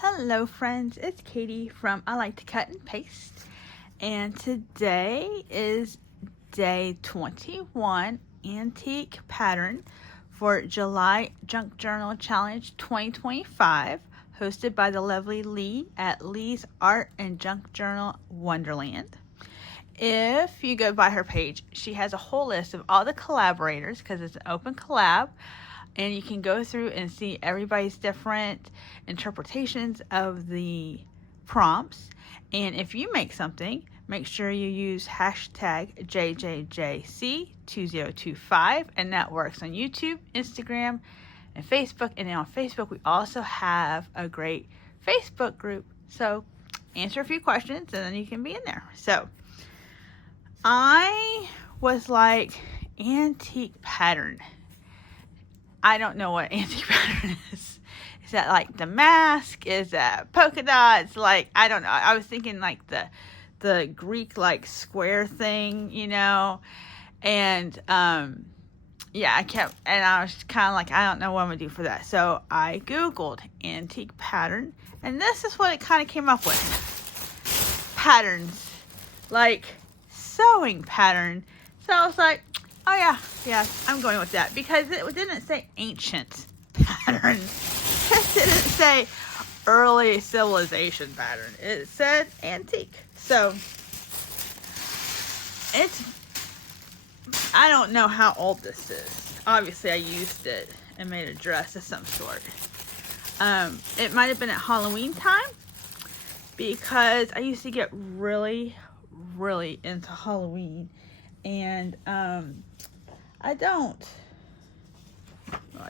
Hello friends, it's Katie from I Like to Cut and Paste, and today is day 21 antique pattern for July Junk Journal Challenge 2025, hosted by the lovely Lee at Lee's Art and Junk Journal Wonderland. If you go by her page, she has a whole list of all the collaborators because it's an open collab. And you can go through and see everybody's different interpretations of the prompts. And if you make something, make sure you use hashtag JJJC2025. And that works on YouTube, Instagram, and Facebook. And then on Facebook, we also have a great Facebook group. So answer a few questions and then you can be in there. So I was like, antique pattern. I don't know what antique pattern is. Is that like the mask? Is that polka dots? Like, I don't know. I was thinking like the Greek like square thing, you know? And yeah, I was kind of like, I don't know what I'm gonna do for that. So I Googled antique pattern, and this is what it kind of came up with. Patterns, like sewing pattern. So I was like, oh yeah, I'm going with that because it didn't say ancient pattern. It didn't say early civilization pattern. It said antique. So I don't know how old this is. Obviously I used it and made a dress of some sort. It might have been at Halloween time because I used to get really, really into Halloween. And I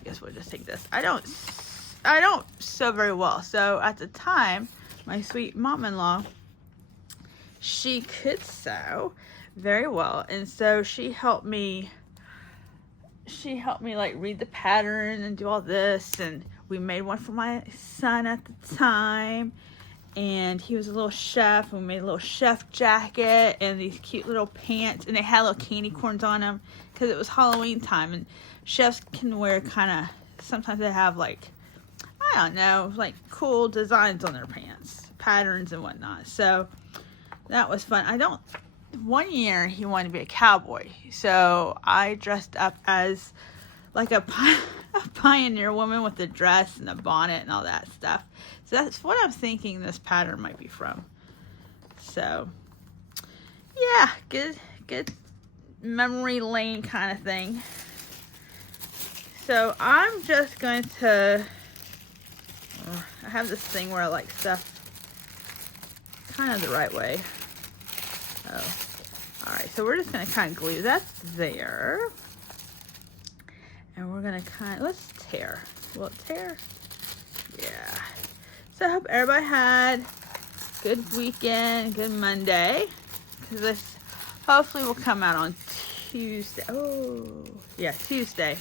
guess we'll just take this. I don't sew very well. So at the time, my sweet mom-in-law, she could sew very well. And so she helped me like read the pattern and do all this. And we made one for my son at the time. And he was a little chef. We made a little chef jacket and these cute little pants. And they had little candy corns on them because it was Halloween time. And chefs can wear sometimes they have like, I don't know, like cool designs on their pants, patterns and whatnot. So that was fun. One year he wanted to be a cowboy. So I dressed up as like a pioneer woman with the dress and the bonnet and all that stuff. So that's what I'm thinking this pattern might be from. So yeah, good memory lane kind of thing. So I'm just going to, I have this thing where I like stuff kind of the right way. Oh, all right. So we're just going to kind of glue that there. And we're going to let's tear. Will it tear? Yeah. So I hope everybody had a good weekend, good Monday. Because this hopefully will come out on Tuesday. Oh, yeah, Tuesday.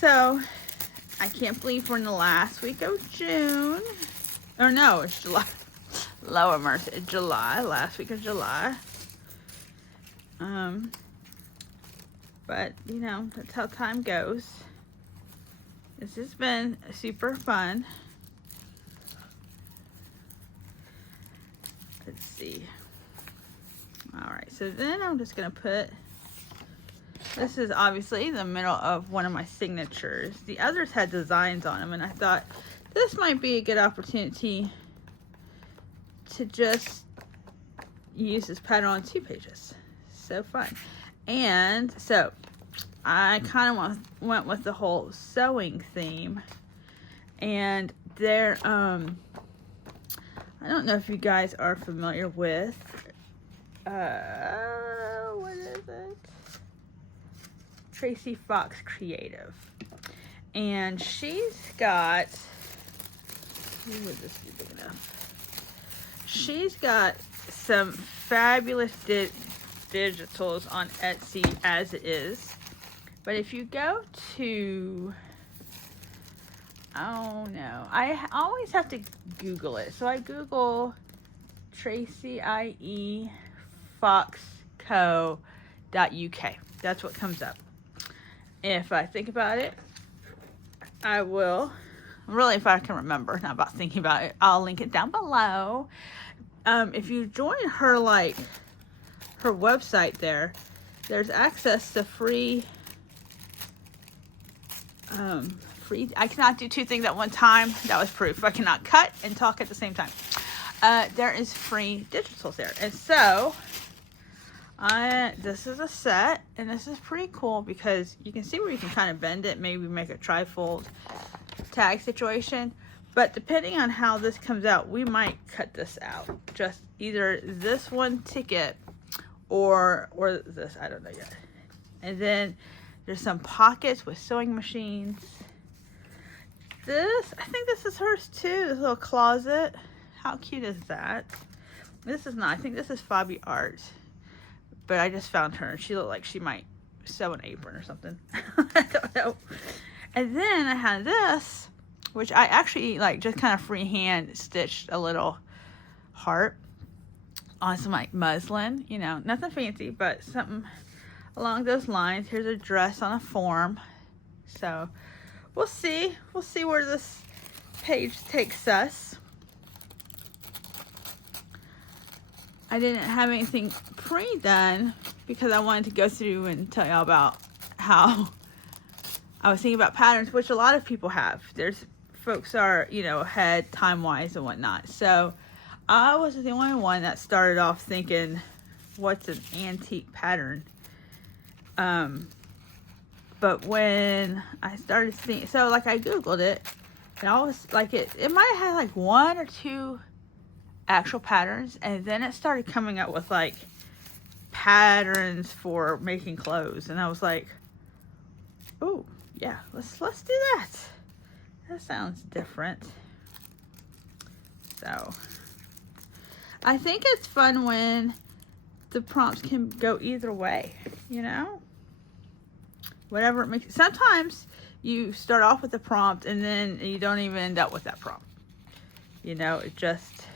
So I can't believe we're in the last week of June. Or no, it's July. Lower mercy. July, last week of July. But, you know, that's how time goes. This has been super fun. Let's see. Alright, so then I'm just going to put, this is obviously the middle of one of my signatures. The others had designs on them, and I thought this might be a good opportunity to just use this pattern on 2 pages. So fun. And so I kind of went with the whole sewing theme, and there I don't know if you guys are familiar with what is it? Tracie Fox Creative, and she's got, would this be big enough? She's got some fabulous digitals on Etsy as it is. But if you go to, oh no, I always have to Google it. So I Google Tracie Foxco.uk. That's what comes up. If I think about it, I will. Really, if I can remember, not about thinking about it, I'll link it down below. If you join her, like, her website there's access to free, I cannot do two things at one time. That was proof. I cannot cut and talk at the same time. There is free digitals there. And so, this is a set, and this is pretty cool because you can see where you can kind of bend it, maybe make a trifold tag situation. But depending on how this comes out, we might cut this out. Just either this one ticket or this, I don't know yet. And then there's some pockets with sewing machines. This, I think this is hers too, this little closet. How cute is that? This is not, I think this is Fabi Art. But I just found her and she looked like she might sew an apron or something. I don't know. And then I had this, which I actually like just kind of freehand stitched a little heart on some like muslin, you know, nothing fancy, but something along those lines. Here's a dress on a form. So we'll see where this page takes us. I didn't have anything pre-done because I wanted to go through and tell y'all about how I was thinking about patterns, which a lot of people have. There's folks are, you know, ahead time-wise and whatnot. So I wasn't the only one that started off thinking, what's an antique pattern? But when I started seeing, so like I Googled it, and I was like, it might have had like one or two actual patterns, and then it started coming up with like patterns for making clothes, and I was like, oh yeah, let's do that. That sounds different. So I think it's fun when the prompts can go either way, you know, whatever it makes. Sometimes you start off with a prompt and then you don't even end up with that prompt, you know. It just,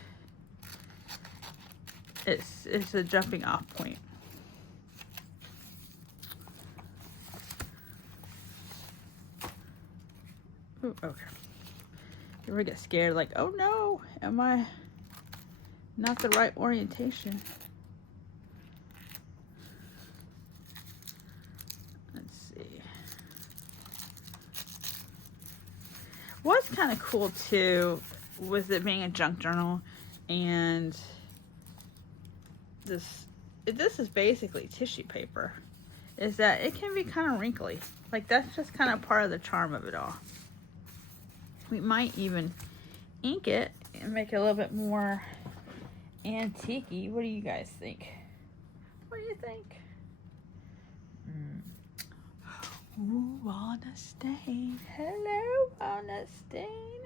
it's a jumping off point. Ooh, okay. You ever get scared like, oh no, am I not the right orientation? Let's see. What's kind of cool too, with it being a junk journal, and this is basically tissue paper, is that it can be kind of wrinkly. Like, that's just kind of part of the charm of it all. We might even ink it and make it a little bit more antique-y. What do you guys think? What do you think? Ooh, Anna Stain. Hello, Anna Stain.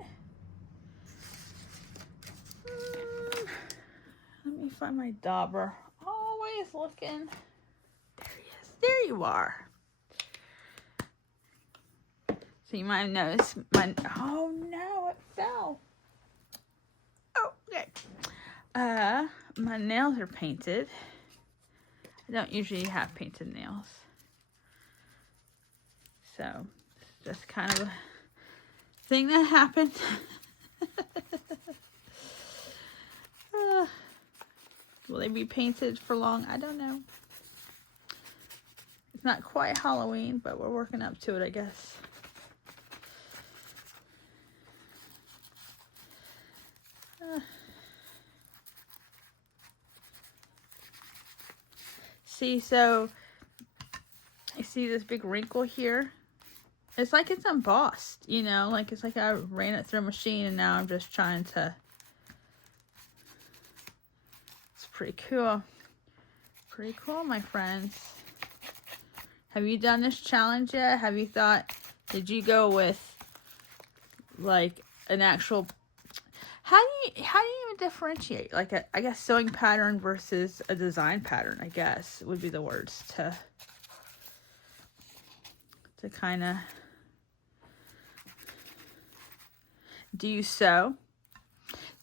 Let me find my dauber. Always looking. There he is. There you are. So you might have noticed my, oh no, it fell. Oh, okay. My nails are painted. I don't usually have painted nails. So, it's just kind of a thing that happened. Will they be painted for long? I don't know. It's not quite Halloween, but we're working up to it, I guess. See, so you see this big wrinkle here? It's like it's embossed, you know, like it's like I ran it through a machine and now I'm just trying to, it's pretty cool. Pretty cool, my friends. Have you done this challenge yet? Have you thought, did you go with like an actual, how do you even differentiate like a, I guess, sewing pattern versus a design pattern, I guess would be the words to kind of, do you sew?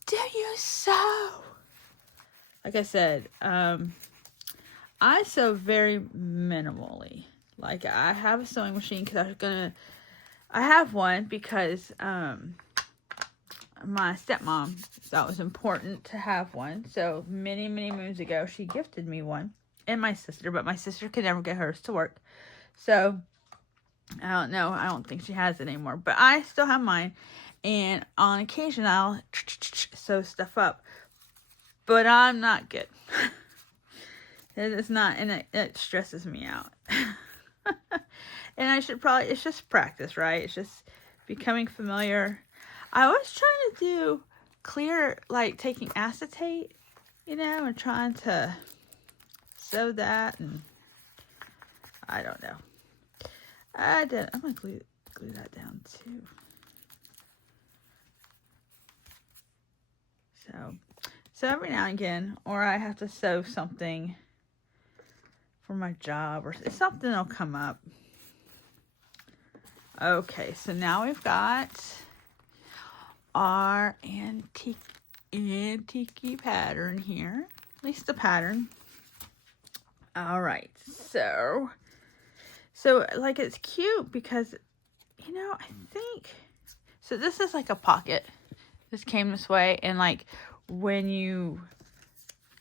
Do you sew? Like I said, I sew very minimally. Like, I have a sewing machine because I have one because my stepmom thought it was important to have one. So many, many moons ago, she gifted me one. And my sister, but my sister could never get hers to work. So, I don't know. I don't think she has it anymore. But I still have mine. And on occasion, I'll sew stuff up. But I'm not good. It is not, and it stresses me out. And I should probably, it's just practice, right? It's just becoming familiar. I was trying to do clear, like taking acetate, you know, and trying to sew that, and I don't know. I'm gonna glue that down too. So every now and again, or I have to sew something for my job, or something will come up. Okay, so now we've got our antique pattern here. At least the pattern. All right, so like it's cute because, you know, I think, so this is like a pocket. This came this way, and like when you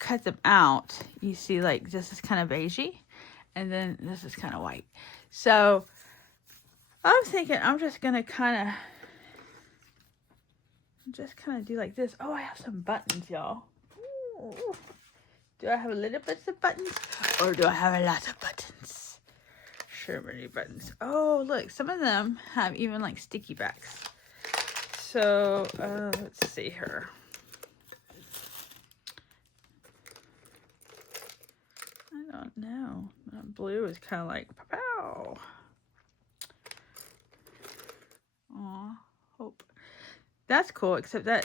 cut them out, you see like this is kind of beigey, and then this is kind of white. So I'm thinking I'm just gonna kind of do like this. Oh, I have some buttons, y'all. Ooh. Do I have a little bit of buttons, or do I have a lot of buttons? Sure, many buttons. Oh, look, some of them have even like sticky backs. So let's see here. I don't know. That blue is kind of like pow. Aw, hope. That's cool, except that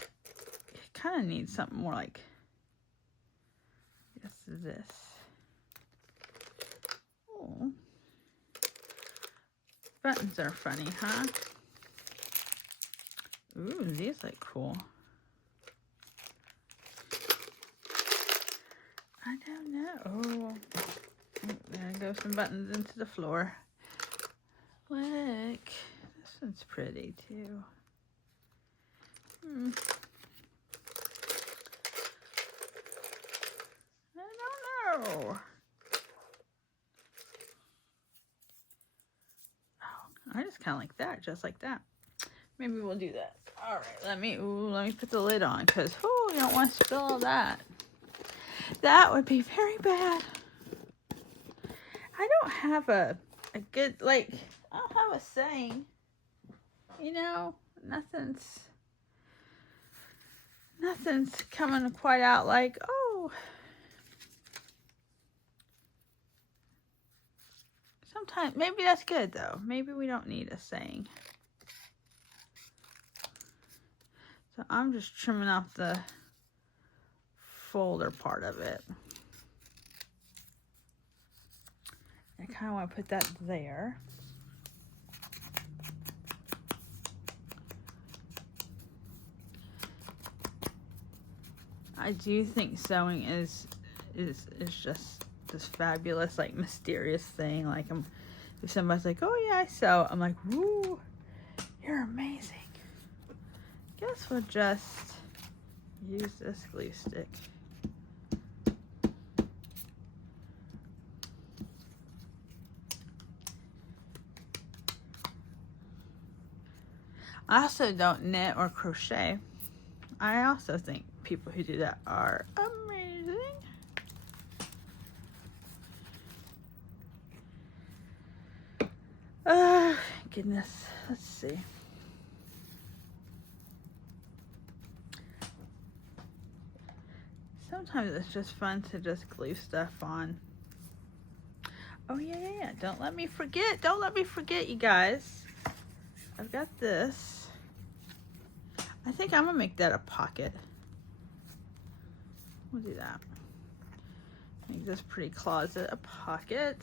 it kind of needs something more like this. Oh. Buttons are funny, huh? Ooh, these look cool. I don't know. Oh, there go some buttons into the floor. Look, this one's pretty too. I don't know. Oh, I just kind of like that, just like that. Maybe we'll do that. All right, let me put the lid on, because you don't want to spill all that. That would be very bad. I don't have a good, like, I don't have a saying. You know, nothing's coming quite out like, oh. Sometimes, maybe that's good though. Maybe we don't need a saying. So I'm just trimming off the folder part of it. I kind of want to put that there. I do think sewing is just this fabulous, like, mysterious thing. Like, if somebody's like, oh yeah, I sew, I'm like, woo, you're amazing. Guess we'll just use this glue stick. I also don't knit or crochet. I also think people who do that are amazing. Goodness, let's see. Sometimes it's just fun to just glue stuff on. Oh yeah. Don't let me forget. Don't let me forget, you guys. I've got this. I think I'm gonna make that a pocket. We'll do that. Make this pretty closet a pocket.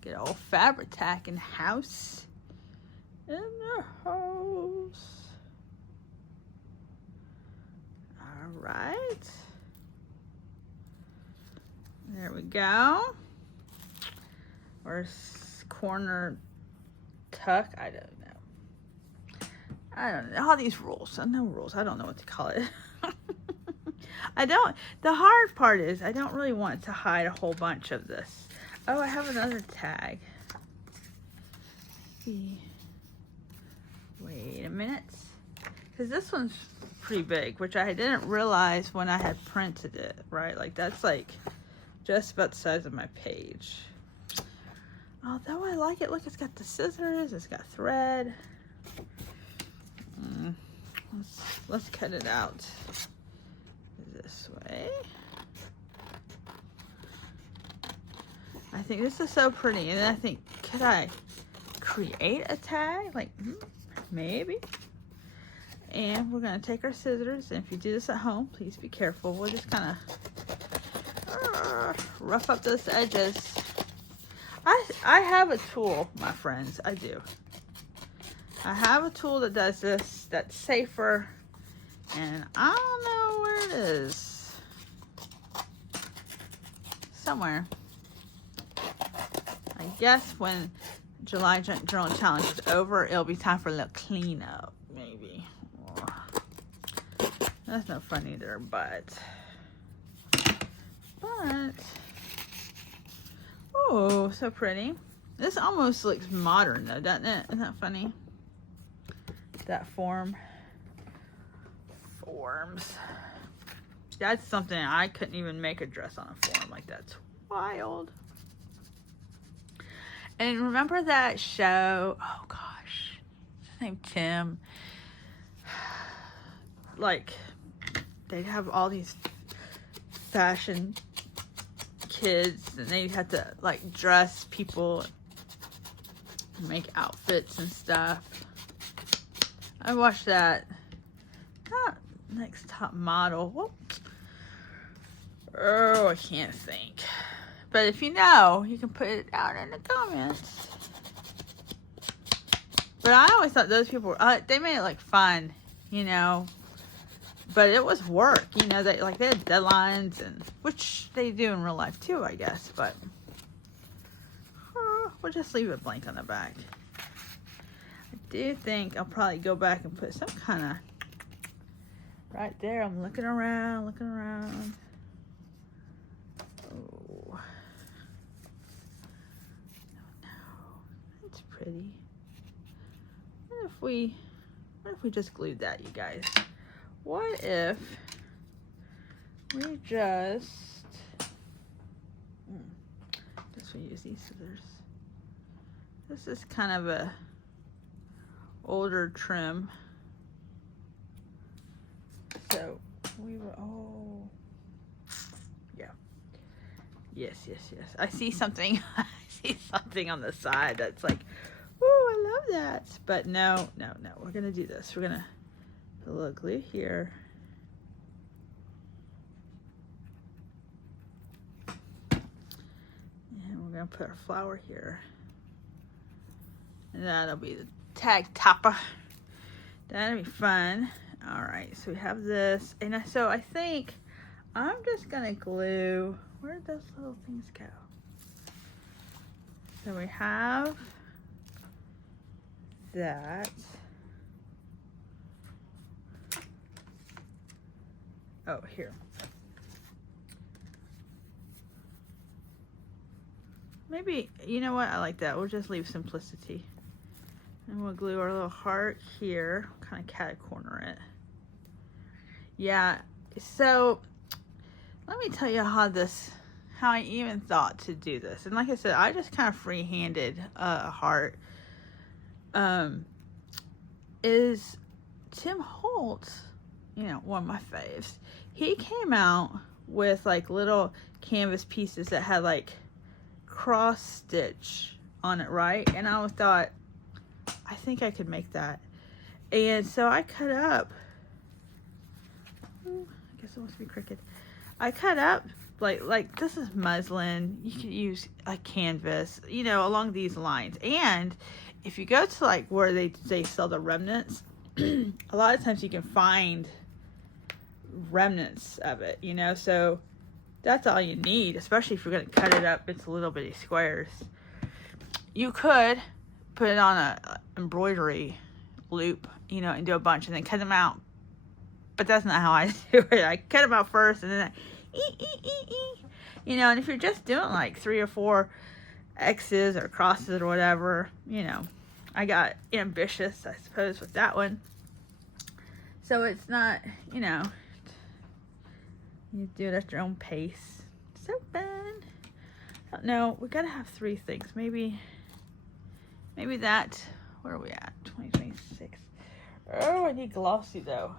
Get old fabric tack in the house. In the house. All right. There we go. Or corner tuck. I don't know. I don't know, all these rules. No rules. I don't know what to call it. The hard part is I don't really want to hide a whole bunch of this. Oh, I have another tag. Let's see. Wait a minute. Because this one's pretty big, which I didn't realize when I had printed it, right? Like, that's like just about the size of my page. Although I like it. Look, it's got the scissors. It's got thread. Let's cut it out this way. I think this is so pretty. And then I think, could I create a tag? Like, maybe. And we're going to take our scissors. And if you do this at home, please be careful. We'll just kind of rough up those edges. I have a tool, my friends. I do. I have a tool that does this, that's safer, and I don't know where it is. Somewhere. I guess when July Journal Challenge is over, it'll be time for a little cleanup, maybe. That's no fun either, but, oh, so pretty. This almost looks modern though, doesn't it? Isn't that funny? That forms. That's something I couldn't even make a dress on a form. Like, that's wild. And remember that show? Oh gosh, his name Tim. Like, they'd have all these fashion kids, and they had to like dress people, make outfits and stuff. I watched that. Not Next Top Model. Whoops. Oh, I can't think. But if you know, you can put it out in the comments. But I always thought those people, they made it like fun, you know. But it was work, you know. They had deadlines, and which they do in real life too, I guess. But we'll just leave it blank on the back. I do think I'll probably go back and put some kind of right there. I'm looking around. Oh no, it's pretty. What if we just glued that, you guys? What if we just we use these scissors? This is kind of a older trim, so we will. Yeah. Yes. I see something. I see something on the side that's like, oh, I love that. But no. We're gonna do this. We're gonna put a little glue here. And we're gonna put our flower here. And that'll be the tag topper. That'll be fun. All right, so we have this. And so I think I'm just gonna glue, where'd those little things go? So we have that. Oh, here. Maybe, you know what? I like that. We'll just leave simplicity. And we'll glue our little heart here. Kind of cat corner it. Yeah, so let me tell you how I even thought to do this. And like I said, I just kind of free-handed a heart. Is Tim Holtz, you know, one of my faves. He came out with like little canvas pieces that had like cross stitch on it, right? And I thought, I think I could make that. And so I cut up, I guess it wants to be crooked. I cut up like this is muslin. You could use a canvas, you know, along these lines. And if you go to like where they sell the remnants, a lot of times you can find remnants of it, you know, so that's all you need, especially if you're going to cut it up into little bitty squares. You could put it on a embroidery loop, you know, and do a bunch and then cut them out. But that's not how I do it. I cut them out first and then you know, and if you're just doing like 3 or 4 X's or crosses or whatever, you know, I got ambitious, I suppose, with that one. So it's not, you know, you do it at your own pace. So fun. I don't know, we gotta have 3 things. Maybe that, where are we at? 2026. Oh, I need glossy though.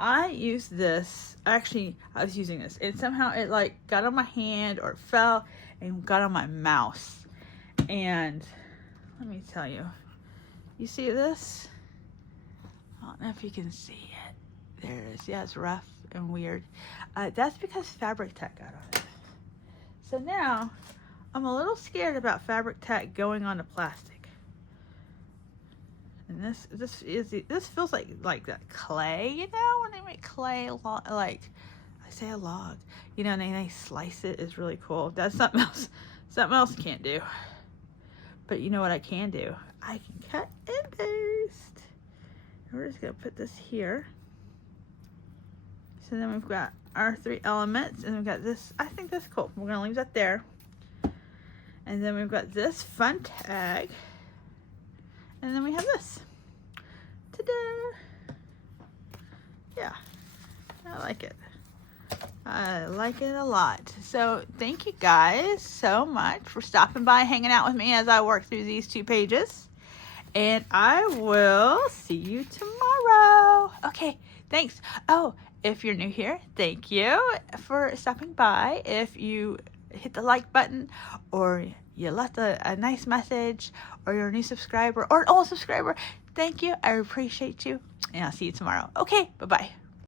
I used this, actually, I was using this, and somehow it like got on my hand or fell and got on my mouse. And let me tell you, you see this? I don't know if you can see it. There it is. Yeah, it's rough and weird. That's because fabric tack got on it. So now I'm a little scared about fabric tack going on the plastic. And this feels like that clay, you know, when they make clay like I say a log, you know, and they slice it is really cool. That's something else I can't do. But you know what I can do? I can cut and paste. And we're just gonna put this here. So then we've got our 3 elements, and we've got this. I think that's cool. We're gonna leave that there. And then we've got this fun tag. And then we have this. Ta-da! Yeah, I like it. I like it a lot. So thank you guys so much for stopping by, hanging out with me as I work through these 2 pages. And I will see you tomorrow. Okay, thanks. Oh, if you're new here, thank you for stopping by. If you hit the like button, or you left a nice message, or you're a new subscriber or an old subscriber, thank you. I appreciate you, and I'll see you tomorrow. Okay, bye-bye.